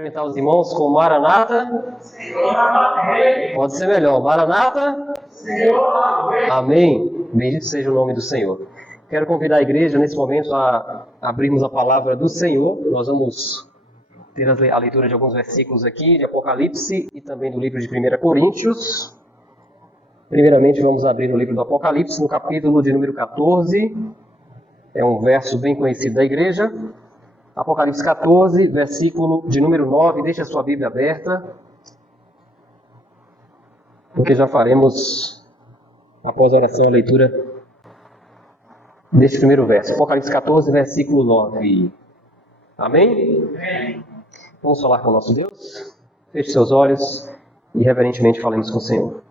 Cumprimentar os irmãos com Maranata. Pode ser melhor. Maranata. Amém. Bendito seja o nome do Senhor. Quero convidar a igreja nesse momento a abrirmos a palavra do Senhor. Nós vamos ter a leitura de alguns versículos aqui de Apocalipse e também do livro de 1 Coríntios. Primeiramente vamos abrir no livro do Apocalipse, no capítulo de número 14. É um verso bem conhecido da igreja. Apocalipse 14, versículo de número 9. Deixe a sua Bíblia aberta, porque já faremos, após a oração, a leitura desse primeiro verso. Apocalipse 14, versículo 9. Amém? Amém. Vamos falar com o nosso Deus? Feche seus olhos e reverentemente falemos com o Senhor.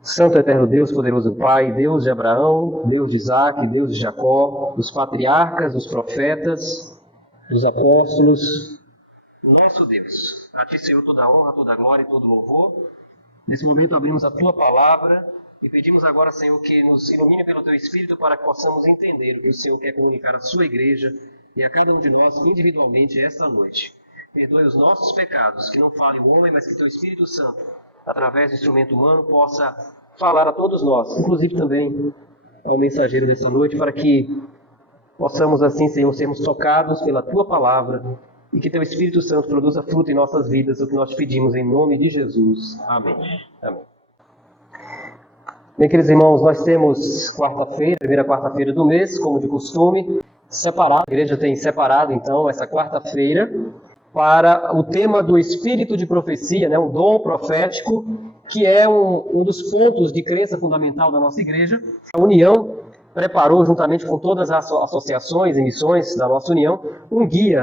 Santo eterno Deus, poderoso Pai, Deus de Abraão, Deus de Isaac, Deus de Jacó, dos patriarcas, dos profetas, dos apóstolos, nosso Deus. A Ti, Senhor, toda a honra, toda a glória e todo o louvor. Nesse momento abrimos a Tua palavra e pedimos agora, Senhor, que nos ilumine pelo Teu Espírito para que possamos entender o que o Senhor quer comunicar à Sua igreja e a cada um de nós individualmente esta noite. Perdoe os nossos pecados, que não fale o homem, mas que o Teu Espírito Santo, através do instrumento humano, possa falar a todos nós, inclusive também ao mensageiro dessa noite, para que possamos assim, Senhor, sermos tocados pela Tua palavra e que Teu Espírito Santo produza fruto em nossas vidas, o que nós pedimos em nome de Jesus. Amém. Amém. Bem, queridos irmãos, nós temos quarta-feira, primeira quarta-feira do mês, como de costume, separado. A igreja tem separado, então, essa quarta-feira para o tema do espírito de profecia, um dom profético, que é um dos pontos de crença fundamental da nossa igreja. A União preparou, juntamente com todas as associações e missões da nossa União, um guia,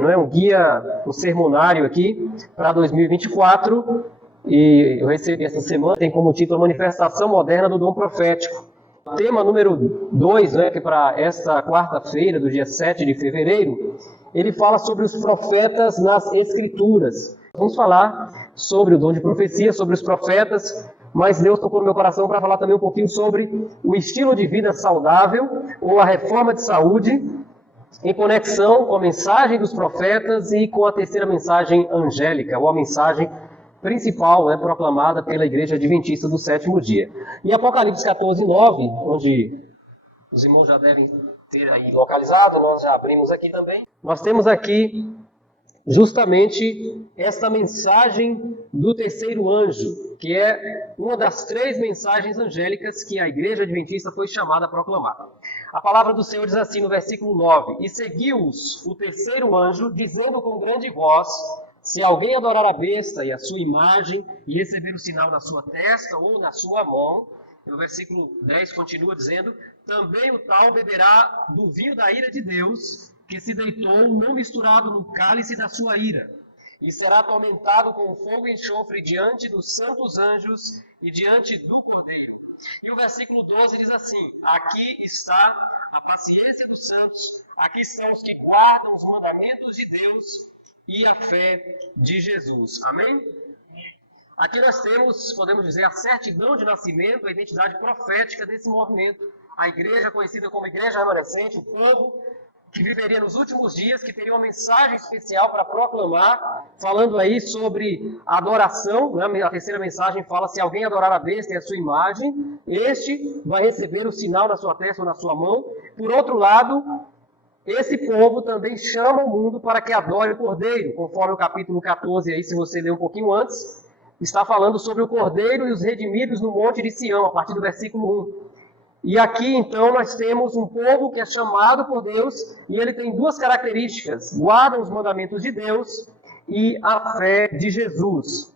um sermonário aqui para 2024, e eu recebi essa semana, tem como título a Manifestação Moderna do Dom Profético. O tema número 2, que para esta quarta-feira, do dia 7 de fevereiro, ele fala sobre os profetas nas Escrituras. Vamos falar sobre o dom de profecia, sobre os profetas, mas Deus tocou no meu coração para falar também um pouquinho sobre o estilo de vida saudável, ou a reforma de saúde, em conexão com a mensagem dos profetas e com a terceira mensagem angélica, ou a mensagem principal, proclamada pela Igreja Adventista do Sétimo Dia. Em Apocalipse 14, 9, onde os irmãos já devem ter aí localizado, nós já abrimos aqui também. Nós temos aqui justamente esta mensagem do terceiro anjo, que é uma das 3 mensagens angélicas que a Igreja Adventista foi chamada a proclamar. A palavra do Senhor diz assim no versículo 9: E seguiu-os o terceiro anjo, dizendo com grande voz: Se alguém adorar a besta e a sua imagem, e receber o sinal na sua testa ou na sua mão, e o versículo 10 continua dizendo: Também o tal beberá do vinho da ira de Deus, que se deitou não misturado no cálice da sua ira, e será atormentado com fogo e enxofre diante dos santos anjos e diante do Cordeiro. E o versículo 12 diz assim: Aqui está a paciência dos santos, aqui estão os que guardam os mandamentos de Deus e a fé de Jesus. Amém? Aqui nós temos, podemos dizer, a certidão de nascimento, a identidade profética desse movimento. A igreja conhecida como Igreja Remanescente, o povo que viveria nos últimos dias, que teria uma mensagem especial para proclamar, falando aí sobre a adoração. A terceira mensagem fala: se alguém adorar a besta e a sua imagem, este vai receber o sinal na sua testa ou na sua mão. Por outro lado, esse povo também chama o mundo para que adore o Cordeiro, conforme o capítulo 14, aí, se você ler um pouquinho antes, está falando sobre o Cordeiro e os redimidos no Monte de Sião, a partir do versículo 1. E aqui, então, nós temos um povo que é chamado por Deus, e ele tem 2 características: guardam os mandamentos de Deus e a fé de Jesus.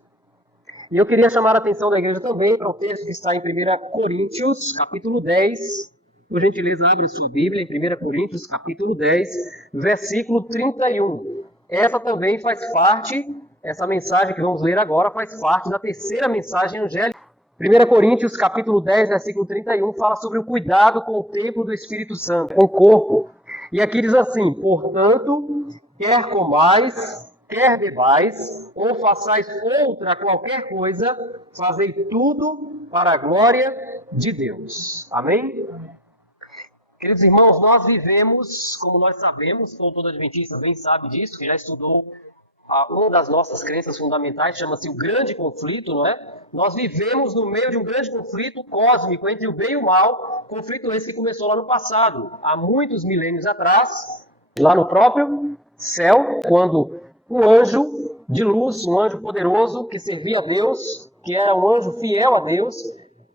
E eu queria chamar a atenção da igreja também para o texto que está em 1 Coríntios, capítulo 10. Por gentileza, abre sua Bíblia em 1 Coríntios, capítulo 10, versículo 31. Essa também faz parte, essa mensagem que vamos ler agora, faz parte da terceira mensagem angélica. 1 Coríntios, capítulo 10, versículo 31, fala sobre o cuidado com o templo do Espírito Santo, com o corpo. E aqui diz assim: Portanto, quer comais, quer bebais, ou façais outra qualquer coisa, fazei tudo para a glória de Deus. Amém? Queridos irmãos, nós vivemos, como nós sabemos, todo adventista bem sabe disso, que já estudou uma das nossas crenças fundamentais chama-se o grande conflito, não é? Nós vivemos no meio de um grande conflito cósmico entre o bem e o mal, conflito esse que começou lá no passado, há muitos milênios atrás, lá no próprio céu, quando um anjo de luz, um anjo poderoso que servia a Deus, que era um anjo fiel a Deus,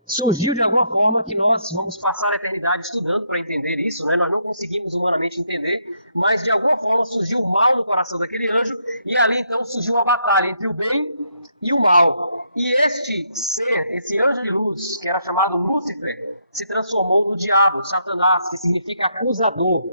surgiu de alguma forma que nós vamos passar a eternidade estudando para entender isso, né? Nós não conseguimos humanamente entender, mas de alguma forma surgiu o mal no coração daquele anjo, e ali então surgiu uma batalha entre o bem e o mal. E este ser, esse anjo de luz, que era chamado Lúcifer, se transformou no diabo, Satanás, que significa acusador.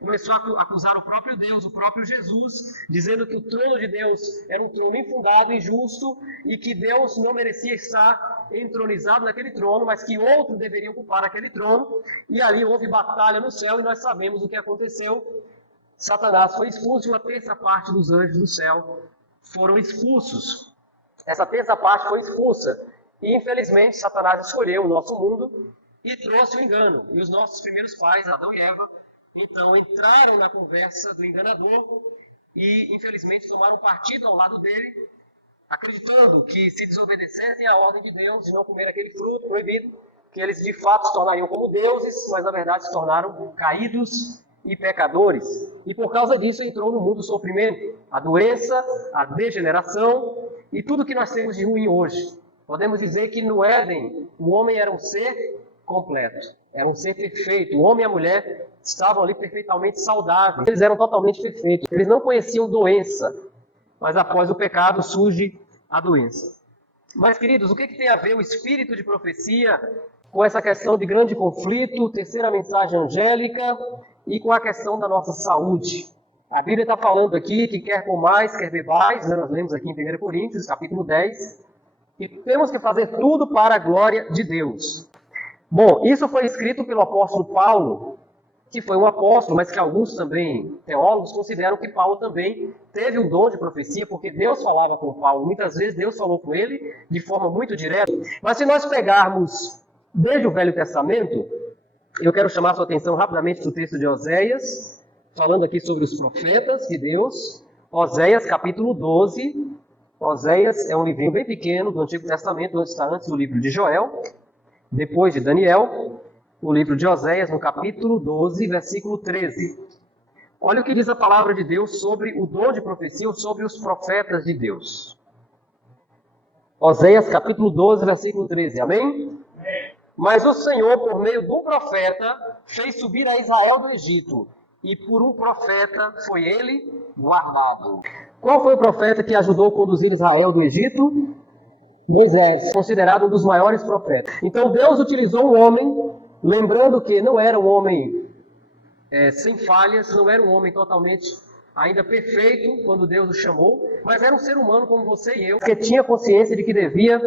Começou a acusar o próprio Deus, o próprio Jesus, dizendo que o trono de Deus era um trono infundado, injusto, e que Deus não merecia estar entronizado naquele trono, mas que outro deveria ocupar aquele trono. E ali houve batalha no céu, e nós sabemos o que aconteceu. Satanás foi expulso, e uma terça parte dos anjos do céu foram expulsos. Essa terça parte foi expulsa. E infelizmente Satanás escolheu o nosso mundo e trouxe o engano. E os nossos primeiros pais, Adão e Eva, então entraram na conversa do enganador e infelizmente tomaram partido ao lado dele, acreditando que se desobedecessem à ordem de Deus de não comer aquele fruto proibido, que eles de fato se tornariam como deuses, mas na verdade se tornaram caídos e pecadores. E por causa disso entrou no mundo o sofrimento, a doença, a degeneração e tudo que nós temos de ruim hoje. Podemos dizer que no Éden o homem era um ser completo, era um ser perfeito. O homem e a mulher estavam ali perfeitamente saudáveis, eles eram totalmente perfeitos, eles não conheciam doença, mas após o pecado surge a doença. Mas queridos, o que tem a ver o espírito de profecia com essa questão de grande conflito, terceira mensagem angélica e com a questão da nossa saúde? A Bíblia está falando aqui que quer comais, quer bebais, né? Nós lemos aqui em 1 Coríntios, capítulo 10, e temos que fazer tudo para a glória de Deus. Bom, isso foi escrito pelo apóstolo Paulo, que foi um apóstolo, mas que alguns também teólogos consideram que Paulo também teve um dom de profecia, porque Deus falava com Paulo. Muitas vezes Deus falou com ele de forma muito direta. Mas se nós pegarmos desde o Velho Testamento, eu quero chamar a sua atenção rapidamente para o texto de Oséias, falando aqui sobre os profetas de Deus. Oséias, capítulo 12. Oséias é um livrinho bem pequeno do Antigo Testamento, onde está antes do livro de Joel, depois de Daniel, o livro de Oséias, no capítulo 12, versículo 13. Olha o que diz a palavra de Deus sobre o dom de profecia ou sobre os profetas de Deus. Oséias, capítulo 12, versículo 13. Amém? Mas o Senhor, por meio de um profeta, fez subir a Israel do Egito, e por um profeta foi ele guardado. Qual foi o profeta que ajudou a conduzir Israel do Egito? Moisés, considerado um dos maiores profetas. Então Deus utilizou um homem, lembrando que não era um homem sem falhas, não era um homem totalmente ainda perfeito quando Deus o chamou, mas era um ser humano como você e eu, que tinha consciência de que devia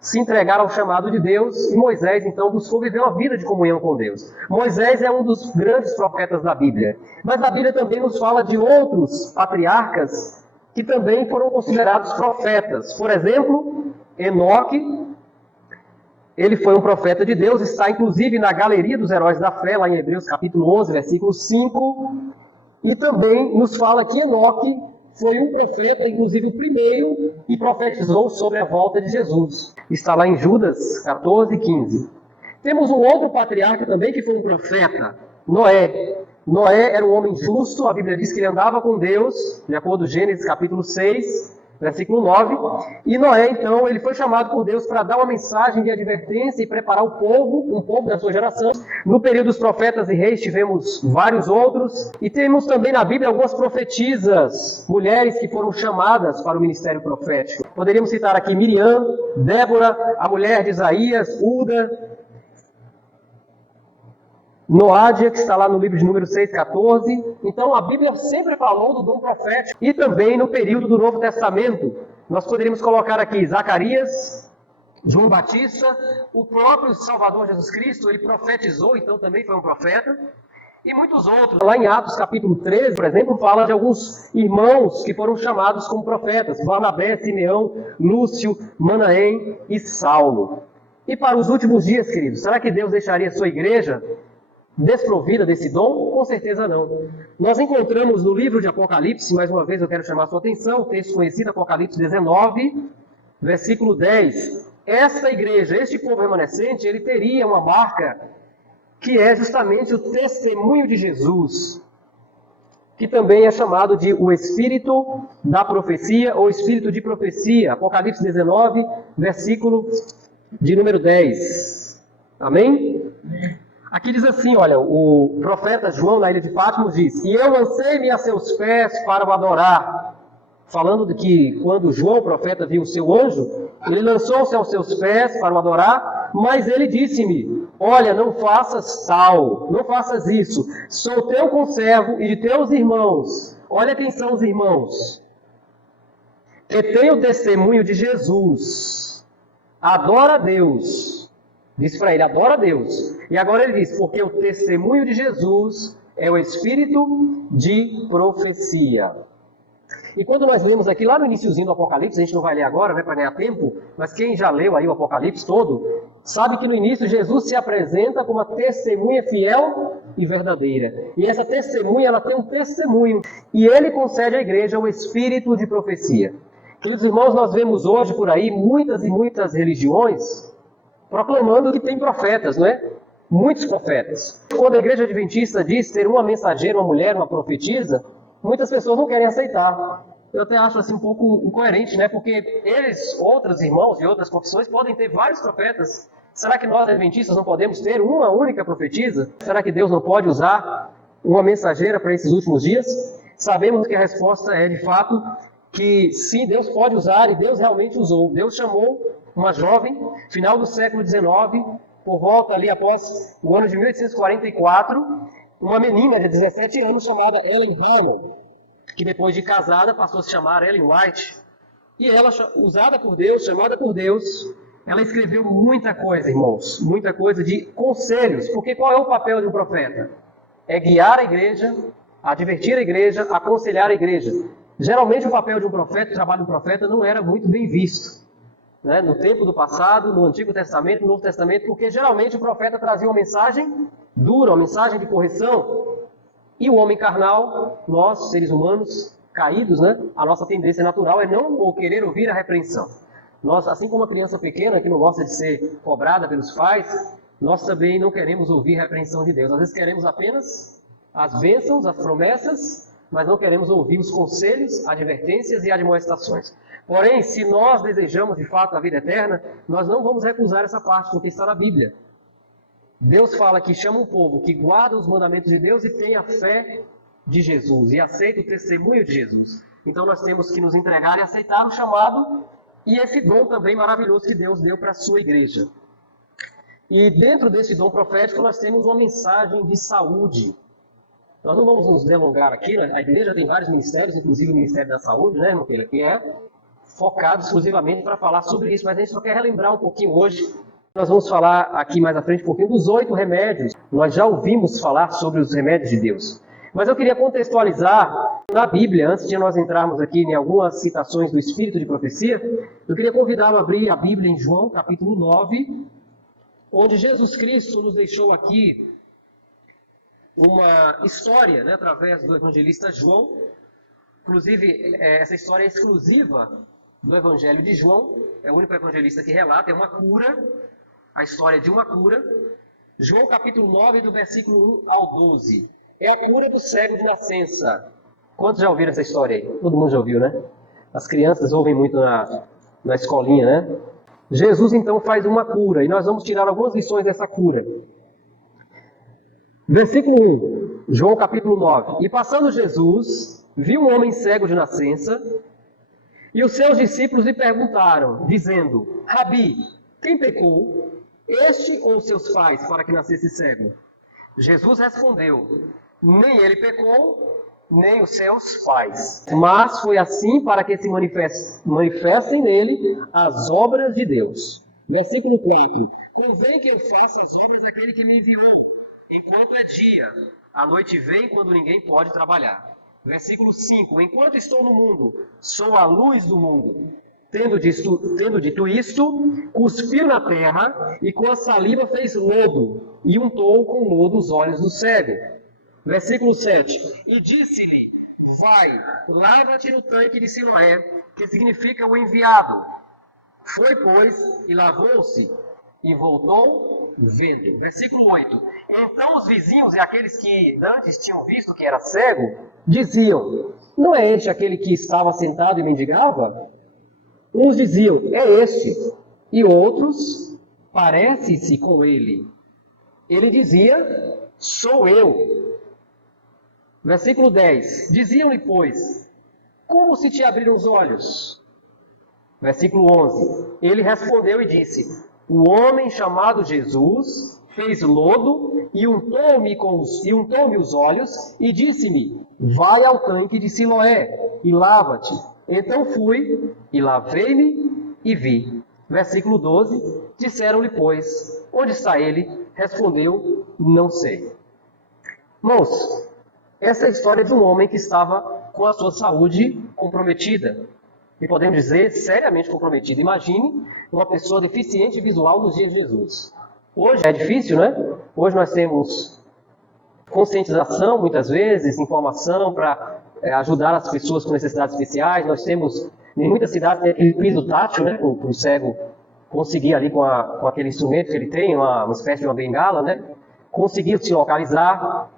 se entregar ao chamado de Deus, e Moisés então buscou viver uma vida de comunhão com Deus. Moisés é um dos grandes profetas da Bíblia, mas a Bíblia também nos fala de outros patriarcas que também foram considerados profetas. Por exemplo, Enoque, ele foi um profeta de Deus, está inclusive na galeria dos heróis da fé, lá em Hebreus capítulo 11, versículo 5, e também nos fala que Enoque foi um profeta, inclusive o primeiro, e profetizou sobre a volta de Jesus. Está lá em Judas 14, 15. Temos um outro patriarca também que foi um profeta, Noé. Noé era um homem justo, a Bíblia diz que ele andava com Deus, de acordo com Gênesis capítulo 6, versículo 9, e Noé, então, ele foi chamado por Deus para dar uma mensagem de advertência e preparar o povo, um povo da sua geração. No período dos profetas e reis tivemos vários outros, e temos também na Bíblia algumas profetisas, mulheres que foram chamadas para o ministério profético. Poderíamos citar aqui Miriam, Débora, a mulher de Isaías, Uda, Noádia, que está lá no livro de Números 6,14. Então a Bíblia sempre falou do dom profético. E também no período do Novo Testamento, nós poderíamos colocar aqui Zacarias, João Batista, o próprio Salvador Jesus Cristo, ele profetizou, então também foi um profeta. E muitos outros. Lá em Atos capítulo 13, por exemplo, fala de alguns irmãos que foram chamados como profetas. Barnabé, Simeão, Lúcio, Manaém e Saulo. E para os últimos dias, queridos, será que Deus deixaria a sua igreja desprovida desse dom? Com certeza não. Nós encontramos no livro de Apocalipse, mais uma vez eu quero chamar a sua atenção, o texto conhecido, Apocalipse 19, versículo 10. Esta igreja, este povo remanescente, ele teria uma marca que é justamente o testemunho de Jesus, que também é chamado de o Espírito da profecia ou Espírito de profecia. Apocalipse 19, versículo de número 10. Amém? Aqui diz assim, olha, o profeta João na ilha de Patmos diz: e eu lancei-me a seus pés para o adorar. Falando de que quando João, o profeta, viu o seu anjo, ele lançou-se aos seus pés para o adorar, mas ele disse-me: olha, não faças tal, não faças isso. Sou teu conservo e de teus irmãos. Olha quem são os irmãos. Que tem o testemunho de Jesus. Adora a Deus. Disse para ele: adora a Deus. E agora ele diz: porque o testemunho de Jesus é o espírito de profecia. E quando nós lemos aqui, lá no iniciozinho do Apocalipse, a gente não vai ler agora, né, para ganhar tempo, mas quem já leu aí o Apocalipse todo, sabe que no início Jesus se apresenta como uma testemunha fiel e verdadeira. E essa testemunha, ela tem um testemunho. E ele concede à igreja o espírito de profecia. Queridos irmãos, nós vemos hoje por aí muitas e muitas religiões proclamando que tem profetas, não é? Muitos profetas. Quando a igreja adventista diz ter uma mensageira, uma mulher, uma profetisa, muitas pessoas não querem aceitar. Eu até acho assim um pouco incoerente, né? Porque eles, outros irmãos de outras confissões, podem ter vários profetas. Será que nós, adventistas, não podemos ter uma única profetisa? Será que Deus não pode usar uma mensageira para esses últimos dias? Sabemos que a resposta é, de fato, que sim, Deus pode usar, e Deus realmente usou. Deus chamou uma jovem, final do século XIX, por volta ali após o ano de 1844, uma menina de 17 anos chamada Ellen Hammond, que depois de casada passou a se chamar Ellen White. E ela, usada por Deus, chamada por Deus, ela escreveu muita coisa, irmãos, muita coisa de conselhos, porque qual é o papel de um profeta? É guiar a igreja, advertir a igreja, aconselhar a igreja. Geralmente o papel de um profeta, o trabalho de um profeta não era muito bem visto, né? No tempo do passado, no Antigo Testamento, no Novo Testamento, porque geralmente o profeta trazia uma mensagem dura, uma mensagem de correção. E o homem carnal, nós, seres humanos caídos, né? A nossa tendência natural é não querer ouvir a repreensão. Nós, assim como uma criança pequena que não gosta de ser cobrada pelos pais, nós também não queremos ouvir a repreensão de Deus. Às vezes queremos apenas as bênçãos, as promessas, mas não queremos ouvir os conselhos, advertências e admoestações. Porém, se nós desejamos de fato a vida eterna, nós não vamos recusar essa parte, porque está na Bíblia. Deus fala que chama um povo que guarda os mandamentos de Deus e tem a fé de Jesus, e aceita o testemunho de Jesus. Então nós temos que nos entregar e aceitar o chamado e esse dom também maravilhoso que Deus deu para a sua igreja. E dentro desse dom profético nós temos uma mensagem de saúde. Nós não vamos nos delongar aqui, né? A igreja tem vários ministérios, inclusive o Ministério da Saúde, né, que é focado exclusivamente para falar sobre isso, mas a gente só quer relembrar um pouquinho hoje. Nós vamos falar aqui mais à frente um pouquinho dos 8 remédios. Nós já ouvimos falar sobre os remédios de Deus. Mas eu queria contextualizar na Bíblia, antes de nós entrarmos aqui em algumas citações do Espírito de Profecia, eu queria convidá-lo a abrir a Bíblia em João, capítulo 9, onde Jesus Cristo nos deixou aqui uma história, né, através do evangelista João. Inclusive, essa história é exclusiva do Evangelho de João. É o único evangelista que relata, é uma cura, a história de uma cura. João capítulo 9, do versículo 1 ao 12. É a cura do cego de nascença. Quantos já ouviram essa história aí? Todo mundo já ouviu, né? As crianças ouvem muito na escolinha, né? Jesus então faz uma cura, e nós vamos tirar algumas lições dessa cura. Versículo 1, João capítulo 9. E passando Jesus, viu um homem cego de nascença, e os seus discípulos lhe perguntaram, dizendo: Rabi, quem pecou, este ou seus pais, para que nascesse cego? Jesus respondeu: nem ele pecou, nem os seus pais. Mas foi assim para que se manifestem nele as obras de Deus. Versículo 4. Convém que eu faça as obras daquele que me enviou, enquanto é dia. A noite vem quando ninguém pode trabalhar. Versículo 5. Enquanto estou no mundo, sou a luz do mundo. Tendo dito isto, cuspiu na terra e com a saliva fez lodo e untou com lodo os olhos do cego. Versículo 7. E disse-lhe: vai, lava-te no tanque de Siloé, que significa o enviado. Foi, pois, e lavou-se e voltou vendo. Versículo 8. Então os vizinhos e aqueles que antes tinham visto que era cego, diziam: não é este aquele que estava sentado e mendigava? Uns diziam: é este. E outros: parece-se com ele. Ele dizia: sou eu. Versículo 10. Diziam-lhe, pois: como se te abriram os olhos? Versículo 11. Ele respondeu e disse: o homem chamado Jesus fez lodo e untou-me os olhos e disse-me: vai ao tanque de Siloé e lava-te. Então fui e lavei-me e vi. Versículo 12. Disseram-lhe, pois: onde está ele? Respondeu: não sei. Irmãos, essa é a história de um homem que estava com a sua saúde comprometida. E podemos dizer, seriamente comprometida. Imagine uma pessoa deficiente visual nos dias de Jesus. Hoje é difícil, né? Hoje nós temos conscientização, muitas vezes, informação para ajudar as pessoas com necessidades especiais. Nós temos, em muitas cidades, tem aquele piso tátil, né? Para o cego conseguir ali com aquele instrumento que ele tem, uma espécie de uma bengala, né? Conseguir se localizar.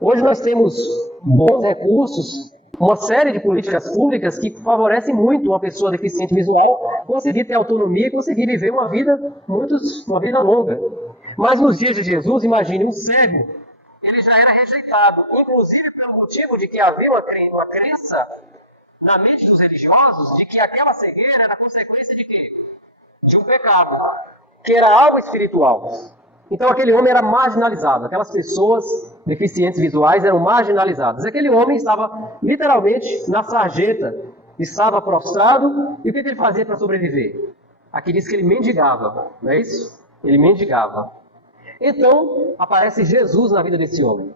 Hoje nós temos bons recursos, uma série de políticas públicas que favorecem muito uma pessoa deficiente visual conseguir ter autonomia, conseguir viver uma vida longa. Mas nos dias de Jesus, imagine um cego, ele já era rejeitado, inclusive pelo motivo de que havia uma crença na mente dos religiosos de que aquela cegueira era consequência de quê? De um pecado, que era algo espiritual. Então aquele homem era marginalizado, aquelas pessoas deficientes visuais eram marginalizadas. Aquele homem estava literalmente na sarjeta, estava prostrado, e o que ele fazia para sobreviver? Aqui diz que ele mendigava, não é isso? Ele mendigava. Então aparece Jesus na vida desse homem.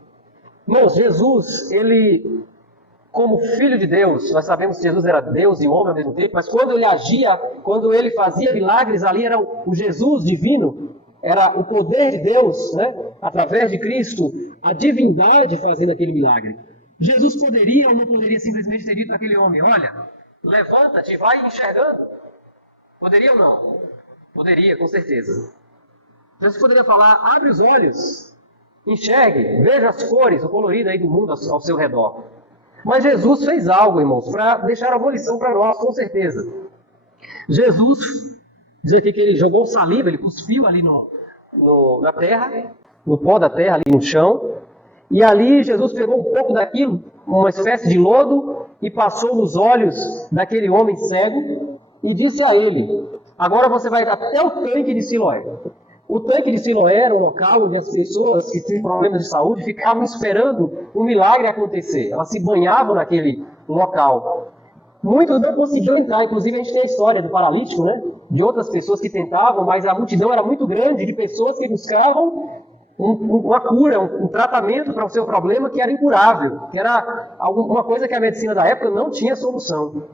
Irmãos, Jesus, ele, como Filho de Deus, nós sabemos que Jesus era Deus e homem ao mesmo tempo, mas quando ele agia, quando ele fazia milagres, ali era o Jesus divino, era o poder de Deus, né? Através de Cristo, a divindade fazendo aquele milagre. Jesus poderia ou não poderia simplesmente ter dito àquele homem: olha, levanta-te, vai enxergando. Poderia ou não? Poderia, com certeza. Jesus poderia falar: abre os olhos, enxergue, veja as cores, o colorido aí do mundo ao seu redor. Mas Jesus fez algo, irmãos, para deixar alguma lição para nós, com certeza. Jesus, diz aqui que ele jogou saliva, ele cuspiu ali na terra, no pó da terra, ali no chão, e ali Jesus pegou um pouco daquilo, uma espécie de lodo, e passou nos olhos daquele homem cego, e disse a ele: agora você vai até o tanque de Siloé. O tanque de Siloé era um local onde as pessoas que tinham problemas de saúde ficavam esperando um milagre acontecer. Elas se banhavam naquele local. Muitos não conseguiam entrar, inclusive a gente tem a história do paralítico, né? De outras pessoas que tentavam, mas a multidão era muito grande de pessoas que buscavam uma cura, um tratamento para o seu problema que era incurável, que era alguma coisa que a medicina da época não tinha solução.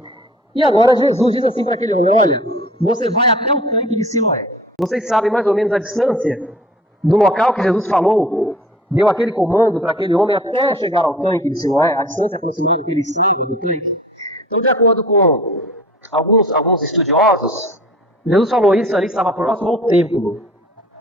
E agora Jesus diz assim para aquele homem: olha, você vai até o tanque de Siloé. Vocês sabem mais ou menos a distância do local que Jesus falou, deu aquele comando para aquele homem até chegar ao tanque de Siloé, a distância aproximada que ele estava do tanque. Então, de acordo com alguns estudiosos, Jesus falou isso ali, estava próximo ao templo.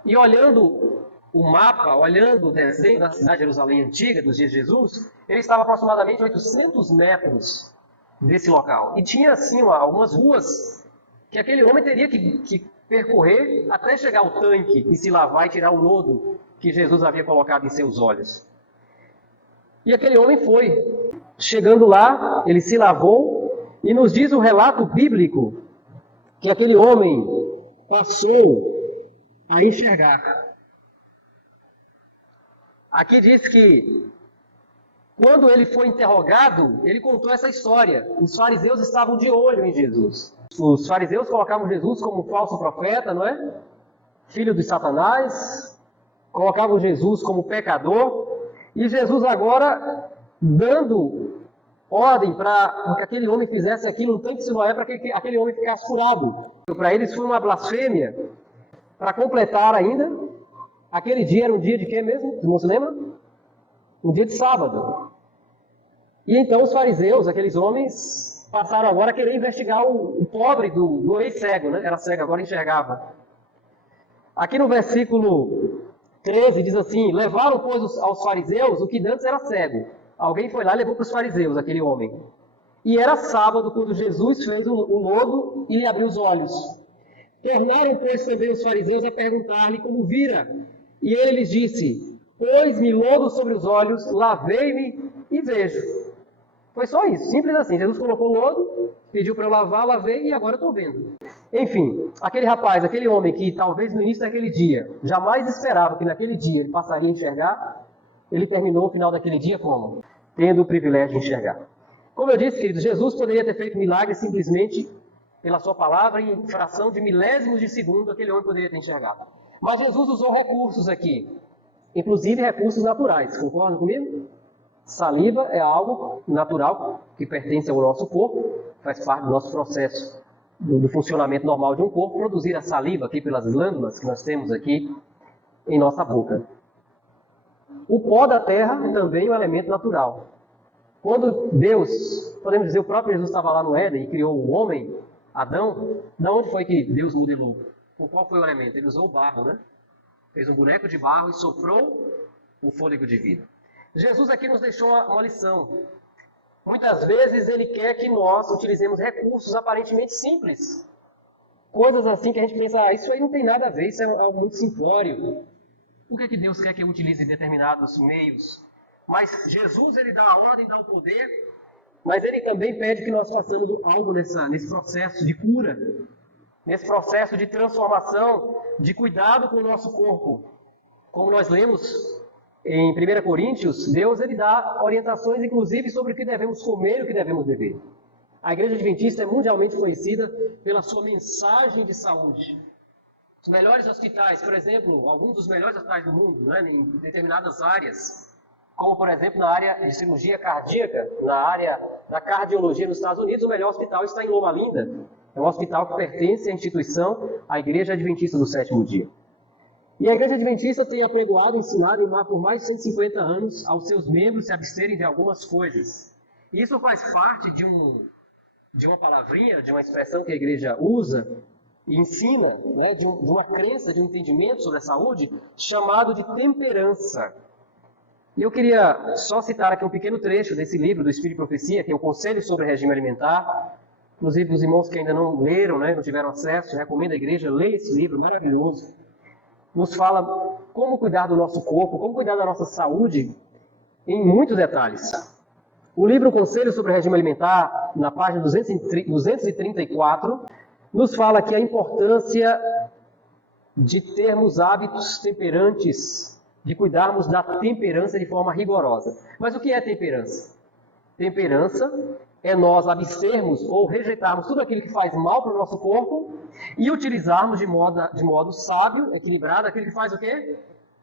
E olhando o mapa, olhando o desenho da cidade de Jerusalém antiga, dos dias de Jesus, ele estava aproximadamente 800 metros desse local. E tinha, assim, algumas ruas que aquele homem teria que percorrer até chegar ao tanque e se lavar e tirar o lodo que Jesus havia colocado em seus olhos. E aquele homem foi. Chegando lá, ele se lavou, e nos diz o relato bíblico que aquele homem passou a enxergar. Aqui diz que quando ele foi interrogado, ele contou essa história. Os fariseus estavam de olho em Jesus. Os fariseus colocavam Jesus como um falso profeta, não é? Filho de Satanás. Colocavam Jesus como pecador. E Jesus agora dando ordem para que aquele homem fizesse aquilo no tanque de Siloé para que aquele homem ficasse curado. Para eles foi uma blasfêmia. Para completar ainda, aquele dia era um dia de quê mesmo? Os irmãos se lembram? Um dia de sábado. E então os fariseus, aqueles homens, passaram agora a querer investigar o pobre do ex-cego, né? Era cego, agora enxergava. Aqui no versículo 13 diz assim: levaram, pois, aos fariseus o que antes era cego. Alguém foi lá e levou para os fariseus aquele homem. E era sábado quando Jesus fez o lodo e lhe abriu os olhos. Tornaram, pois, também os fariseus a perguntar-lhe como vira. E ele lhes disse: pôs-me lodo sobre os olhos, lavei-me e vejo. Foi só isso, simples assim. Jesus colocou lodo, pediu para eu lavar, lavei e agora eu estou vendo. Enfim, aquele rapaz, aquele homem que talvez no início daquele dia jamais esperava que naquele dia ele passaria a enxergar, ele terminou o final daquele dia como? Tendo o privilégio de enxergar. Como eu disse, queridos, Jesus poderia ter feito milagre simplesmente pela sua palavra, em fração de milésimos de segundo, aquele homem poderia ter enxergado. Mas Jesus usou recursos aqui, inclusive recursos naturais. Concordam comigo? Saliva é algo natural que pertence ao nosso corpo, faz parte do nosso processo do funcionamento normal de um corpo, produzir a saliva aqui pelas glândulas que nós temos aqui em nossa boca. O pó da terra é também um elemento natural. Quando Deus, podemos dizer, o próprio Jesus estava lá no Éden e criou o homem, Adão, de onde foi que Deus modelou? Com qual foi o elemento? Ele usou o barro, né? Fez um boneco de barro e soprou o fôlego de vida. Jesus aqui nos deixou uma lição. Muitas vezes ele quer que nós utilizemos recursos aparentemente simples. Coisas assim que a gente pensa, isso aí não tem nada a ver, isso é algo muito simplório. Por que Deus quer que eu utilize determinados meios? Mas Jesus, ele dá a ordem, dá o poder, mas ele também pede que nós façamos algo nesse processo de cura, nesse processo de transformação, de cuidado com o nosso corpo. Como nós lemos em 1 Coríntios, Deus ele dá orientações, inclusive, sobre o que devemos comer e o que devemos beber. A Igreja Adventista é mundialmente conhecida pela sua mensagem de saúde. Os melhores hospitais, por exemplo, alguns dos melhores hospitais do mundo, né, em determinadas áreas, como, por exemplo, na área de cirurgia cardíaca, na área da cardiologia nos Estados Unidos, o melhor hospital está em Loma Linda. É um hospital que pertence à instituição, à Igreja Adventista do Sétimo Dia. E a Igreja Adventista tem apregoado e ensinado por mais de 150 anos aos seus membros se absterem de algumas coisas. Isso faz parte de uma palavrinha, de uma expressão que a Igreja usa e ensina, né, de uma crença, de um entendimento sobre a saúde, chamado de temperança. E eu queria só citar aqui um pequeno trecho desse livro do Espírito e Profecia, que é o Conselho sobre o Regime Alimentar. Inclusive, os irmãos que ainda não leram, né, não tiveram acesso, recomendo a igreja ler esse livro maravilhoso. Nos fala como cuidar do nosso corpo, como cuidar da nossa saúde, em muitos detalhes. O livro Conselho sobre o Regime Alimentar, na página 234, nos fala que a importância de termos hábitos temperantes, de cuidarmos da temperança de forma rigorosa. Mas o que é temperança? Temperança é nós abstermos ou rejeitarmos tudo aquilo que faz mal para o nosso corpo e utilizarmos de modo sábio, equilibrado, aquilo que faz o quê?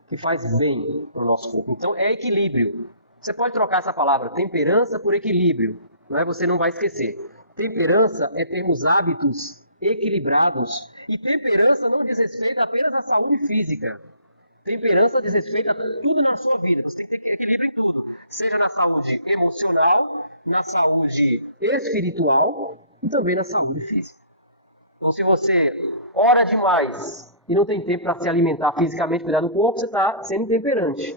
Que faz bem para o nosso corpo. Então é equilíbrio. Você pode trocar essa palavra temperança por equilíbrio, não é? Você não vai esquecer. Temperança é termos hábitos equilibrados. E temperança não diz respeito apenas à saúde física. Temperança diz respeito a tudo na sua vida. Você tem que ter equilíbrio em tudo. Seja na saúde emocional, na saúde espiritual e também na saúde física. Então, se você ora demais e não tem tempo para se alimentar fisicamente, cuidar do corpo, você está sendo intemperante.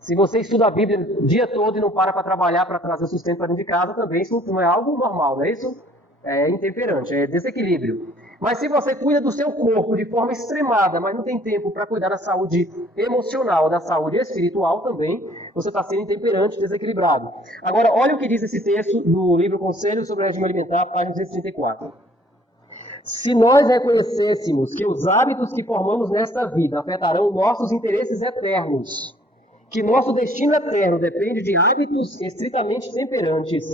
Se você estuda a Bíblia o dia todo e não para trabalhar, para trazer sustento para dentro de casa, também isso não é algo normal, não é isso? É intemperante, é desequilíbrio. Mas se você cuida do seu corpo de forma extremada, mas não tem tempo para cuidar da saúde emocional, da saúde espiritual também, você está sendo intemperante, desequilibrado. Agora, olha o que diz esse texto do livro Conselho sobre o Regime Alimentar, página 234. Se nós reconhecêssemos que os hábitos que formamos nesta vida afetarão nossos interesses eternos, que nosso destino eterno depende de hábitos estritamente temperantes,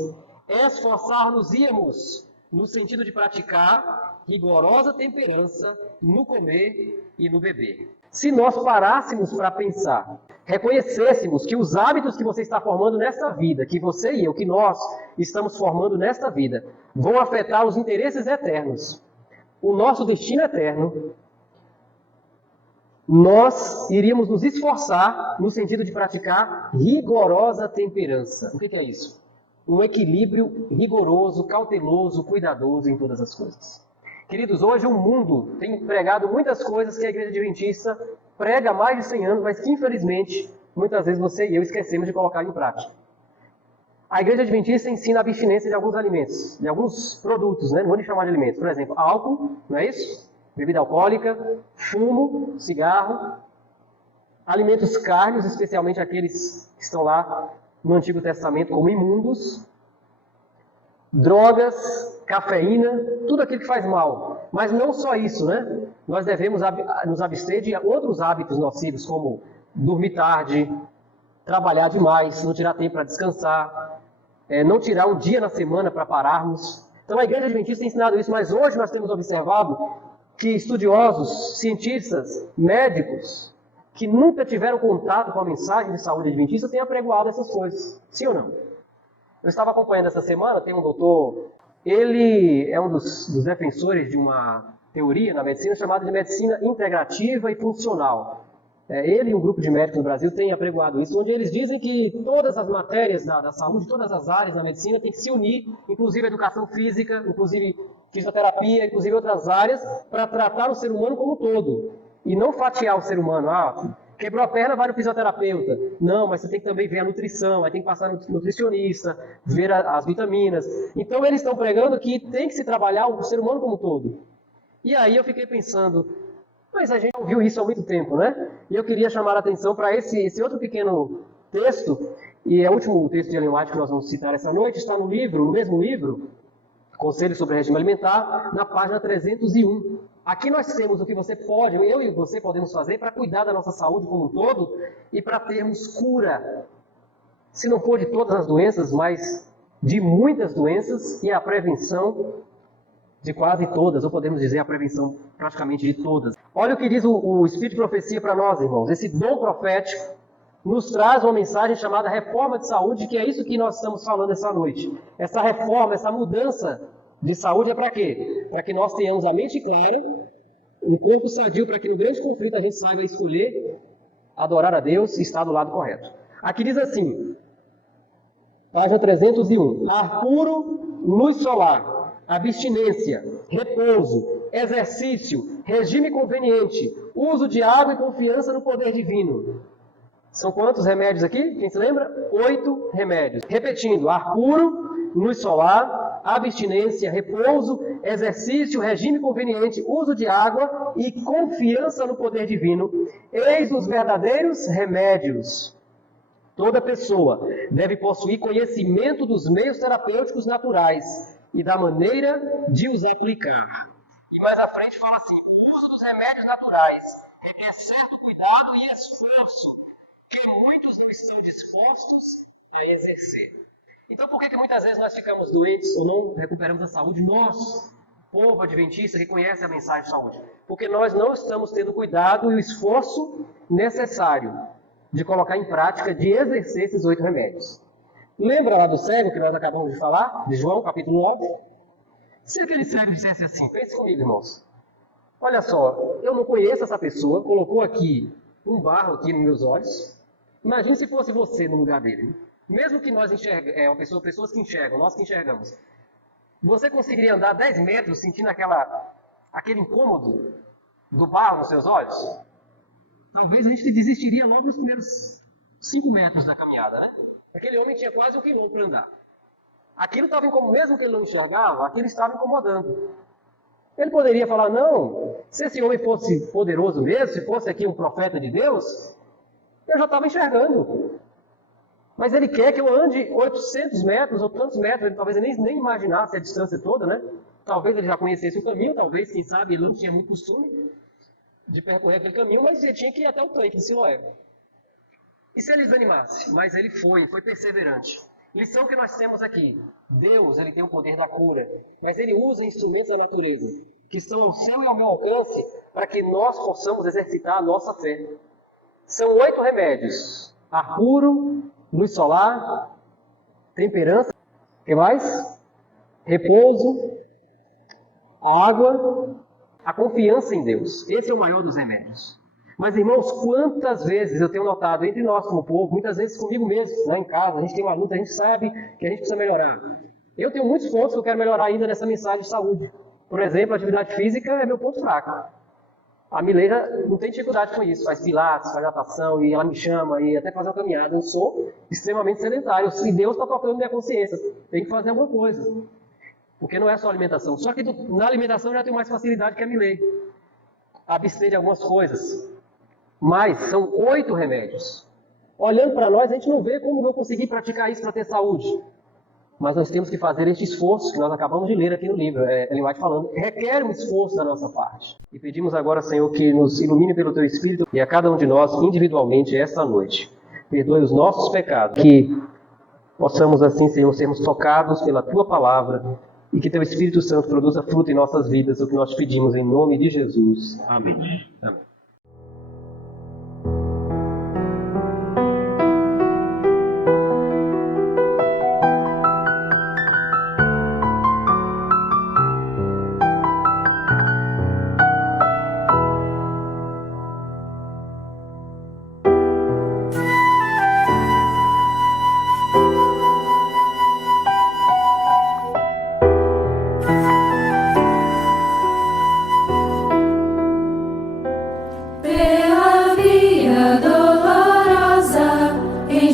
esforçar-nos-íamos no sentido de praticar rigorosa temperança no comer e no beber. Se nós parássemos para pensar, reconhecêssemos que os hábitos que você está formando nesta vida, que você e eu, que nós estamos formando nesta vida vão afetar os interesses eternos, o nosso destino eterno, nós iríamos nos esforçar no sentido de praticar rigorosa temperança. O que é isso? Um equilíbrio rigoroso, cauteloso, cuidadoso em todas as coisas. Queridos, hoje o mundo tem pregado muitas coisas que a Igreja Adventista prega há mais de 100 anos, mas que infelizmente, muitas vezes você e eu esquecemos de colocar em prática. A Igreja Adventista ensina a abstinência de alguns alimentos, de alguns produtos, né? Não vou nem chamar de alimentos. Por exemplo, álcool, não é isso? Bebida alcoólica, fumo, cigarro, alimentos carnes, especialmente aqueles que estão lá no Antigo Testamento como imundos, drogas, cafeína, tudo aquilo que faz mal. Mas não só isso, né? Nós devemos nos abster de outros hábitos nocivos, como dormir tarde, trabalhar demais, não tirar tempo para descansar, não tirar um dia na semana para pararmos. Então a Igreja Adventista tem ensinado isso, mas hoje nós temos observado que estudiosos, cientistas, médicos, que nunca tiveram contato com a mensagem de saúde adventista, têm apregoado essas coisas. Sim ou não? Eu estava acompanhando essa semana, tem um doutor, ele é um dos defensores de uma teoria na medicina chamada de medicina integrativa e funcional. Ele e um grupo de médicos no Brasil têm apregoado isso, onde eles dizem que todas as matérias da saúde, todas as áreas da medicina têm que se unir, inclusive a educação física, inclusive fisioterapia, inclusive outras áreas, para tratar o ser humano como um todo. E não fatiar o ser humano. Quebrou a perna, vai no fisioterapeuta. Não, mas você tem que também ver a nutrição, aí tem que passar no nutricionista, ver as vitaminas. Então eles estão pregando que tem que se trabalhar o ser humano como um todo. E aí eu fiquei pensando, mas a gente ouviu isso há muito tempo, né? E eu queria chamar a atenção para esse outro pequeno texto, e é o último texto de Ellen White que nós vamos citar essa noite, está no mesmo livro, Conselhos sobre Regime Alimentar, na página 301. Aqui nós temos o que você pode, eu e você podemos fazer para cuidar da nossa saúde como um todo e para termos cura, se não for de todas as doenças, mas de muitas doenças e a prevenção de quase todas, ou podemos dizer a prevenção praticamente de todas. Olha o que diz o Espírito de Profecia para nós, irmãos. Esse dom profético nos traz uma mensagem chamada reforma de saúde, que é isso que nós estamos falando essa noite. Essa reforma, essa mudança de saúde é para quê? Para que nós tenhamos a mente clara, um corpo sadio, para que no grande conflito a gente saiba escolher, adorar a Deus e estar do lado correto. Aqui diz assim, página 301, ar puro, luz solar, abstinência, repouso, exercício, regime conveniente, uso de água e confiança no poder divino. São quantos remédios aqui? Quem se lembra? 8 remédios. Repetindo, ar puro, luz solar, abstinência, repouso, exercício, regime conveniente, uso de água e confiança no poder divino. Eis os verdadeiros remédios. Toda pessoa deve possuir conhecimento dos meios terapêuticos naturais e da maneira de os aplicar. E mais à frente fala assim, o uso dos remédios naturais requer certo cuidado e esforço que muitos não estão dispostos a exercer. Então por que muitas vezes nós ficamos doentes ou não recuperamos a saúde? Nós, povo adventista que conhece a mensagem de saúde. Porque nós não estamos tendo cuidado e o esforço necessário de colocar em prática, de exercer esses 8 remédios. Lembra lá do cego que nós acabamos de falar? De João, capítulo 9? Se aquele cego dissesse assim, pense comigo, irmãos. Olha só, eu não conheço essa pessoa, colocou aqui um barro aqui nos meus olhos. Imagine se fosse você no lugar dele. Mesmo que nós enxergamos, pessoas que enxergam, nós que enxergamos. Você conseguiria andar 10 metros sentindo aquele incômodo do barro nos seus olhos? Talvez a gente desistiria logo nos primeiros 5 metros da caminhada, né? Aquele homem tinha quase 1 quilômetro para andar. Aquilo estava incomodando, mesmo que ele não enxergava, aquilo estava incomodando. Ele poderia falar, não, se esse homem fosse poderoso mesmo, se fosse aqui um profeta de Deus, eu já estava enxergando. Mas ele quer que eu ande 800 metros ou tantos metros, ele talvez nem imaginasse a distância toda, né? Talvez ele já conhecesse o caminho, talvez, quem sabe, ele não tinha muito costume de percorrer aquele caminho, mas ele tinha que ir até o tanque de Siloé. E se ele desanimasse? Mas ele foi perseverante. Lição que nós temos aqui. Deus, ele tem o poder da cura, mas ele usa instrumentos da natureza, que estão ao seu e ao meu alcance, para que nós possamos exercitar a nossa fé. São 8 remédios. Ar puro, luz solar, temperança, O que mais? Repouso, água, a confiança em Deus. Esse é o maior dos remédios. Mas, irmãos, quantas vezes eu tenho notado entre nós como povo, muitas vezes comigo mesmo, né, em casa, a gente tem uma luta, a gente sabe que a gente precisa melhorar. Eu tenho muitos pontos que eu quero melhorar ainda nessa mensagem de saúde. Por exemplo, a atividade física é meu ponto fraco. A Mileira não tem dificuldade com isso, faz pilates, faz natação, e ela me chama, e até faz uma caminhada. Eu sou extremamente sedentário, e Deus está tocando minha consciência. Tem que fazer alguma coisa. Porque não é só alimentação. Só que na alimentação eu já tenho mais facilidade que a Mileira. Abster de algumas coisas. Mas são 8 remédios. Olhando para nós, a gente não vê como eu vou conseguir praticar isso para ter saúde. Mas nós temos que fazer este esforço que nós acabamos de ler aqui no livro. Ellen White falando, requer um esforço da nossa parte. E pedimos agora, Senhor, que nos ilumine pelo Teu Espírito e a cada um de nós individualmente esta noite. Perdoe os nossos pecados. Que possamos assim, Senhor, sermos tocados pela Tua Palavra e que Teu Espírito Santo produza fruto em nossas vidas, o que nós pedimos em nome de Jesus. Amém. Amém.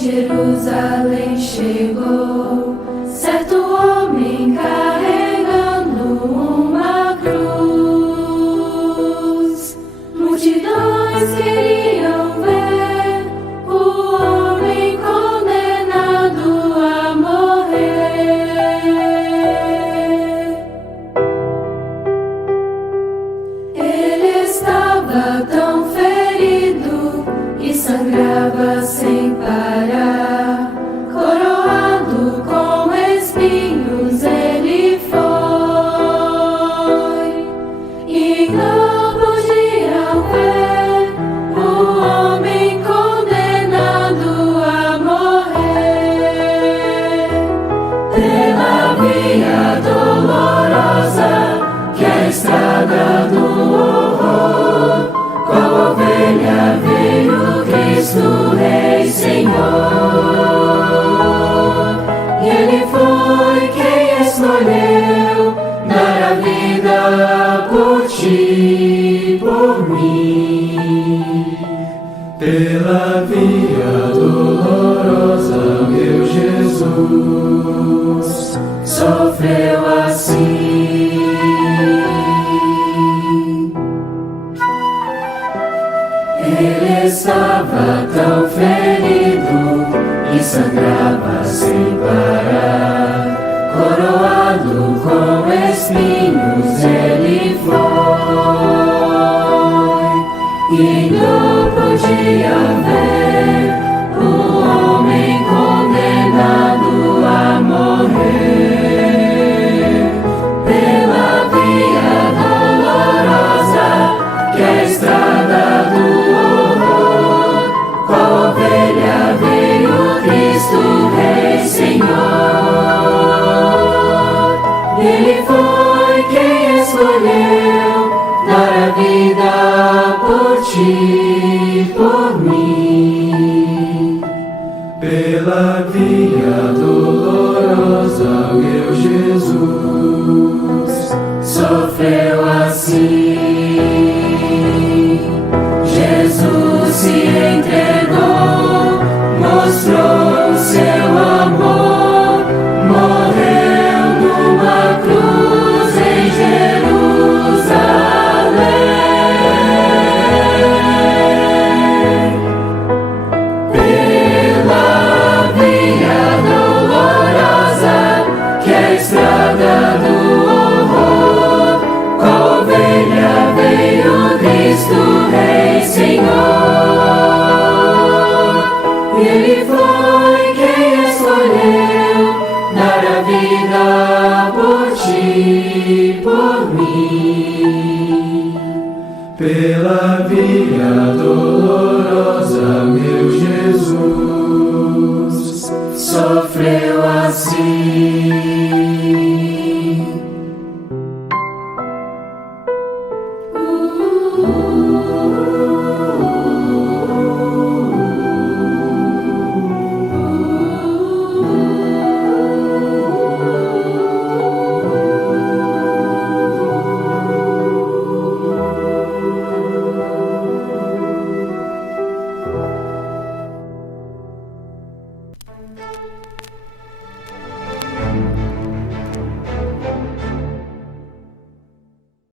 Jerusalém chegou, certo homem carregando uma cruz. Multidões queriam ver o homem condenado a morrer. Ele estava tão ferido e sangrava sem parar, coroado com espinhos ele foi, e não podiam ver o homem condenado a morrer. Pela via dolorosa, que é a estrada do horror, qual ovelha veio Cristo Rei Senhor. E Ele foi quem escolheu dar a vida por ti, por mim. Pela via dolorosa, meu Jesus Sofreu assim. Ele estava tão ferido e sangrava sem parar, coroado com espinhos ele foi, e não podia ver o homem condenado a morrer. Pela via dolorosa, que é a estrada do horror, qual ovelha veio Cristo Rei Senhor. Ele foi quem escolheu dar a vida por ti, por mim. pela via dolorosa, meu Jesus Sofreu assim. Jesus se entregou, mostrou o seu amor, morreu numa cruz em Jerusalém. Pela via dolorosa, que é a estrada do horror, qual ovelha veio Cristo Rei Senhor. Ele foi quem escolheu dar a vida por ti, por mim. pela via dolorosa, meu Jesus Sofreu assim.